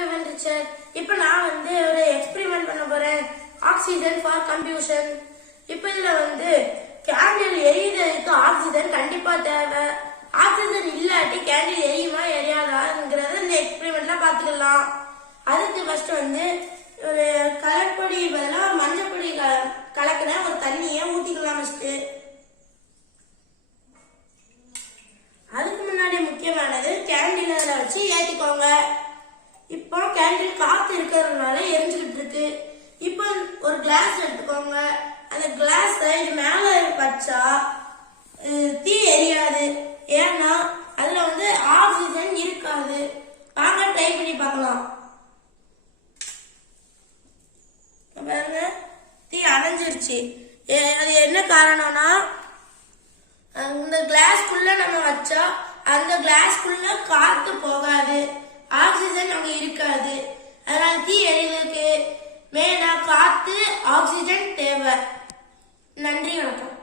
Women teacher. இப்போ நான் ஒரு எக்ஸ்பெரிமெண்ட் பண்ண போறேன். Oxygen for combustion. இப்போ இதுல கேண்டில் எரியுறதுக்கு ஆக்சிஜன் கண்டிப்பா தேவை. ஆக்சிஜன் இல்லாட்டி கேண்டில் எரியுமா எரியாதாங்கிறத இந்த எக்ஸ்பெரிமெண்ட்ல பாத்துக்கலாம். அதுக்கு ஃபர்ஸ்ட் ஒரு கலர் பொடி பதிலாக மஞ்சள் பொடி கலக்கின ஒரு தண்ணியை ஊத்திக்கலாம். ஃபர்ஸ்ட் அதுக்கு முன்னாடி முக்கியமானது கேண்டில் அதில் வச்சு ஏற்றிக்கோங்க. இப்போ கேண்டில் காத்து இருக்கிறதுனால எரிஞ்சுக்கிட்டு இருக்கு. இப்போ ஒரு கிளாஸ் எடுத்துக்கோங்க. அந்த கிளாஸ் இது மேல வச்சா தீ எரியாது. ஏன்னா அதுல ஆக்சிஜன் இருக்காது. வாங்க ட்ரை பண்ணி பார்க்கலாம். பாருங்க, தீ அணைஞ்சிருச்சு. அது என்ன காரணம்னா அந்த கிளாஸ்க்குள்ள நம்ம வச்சா அந்த கிளாஸ்க்குள்ள காத்து போகாது, ஆக்சிஜன் அங்க இருக்காது. அதனால தீ எரிவதற்கு மேல காத்து ஆக்சிஜன் தேவை. நன்றி, வணக்கம்.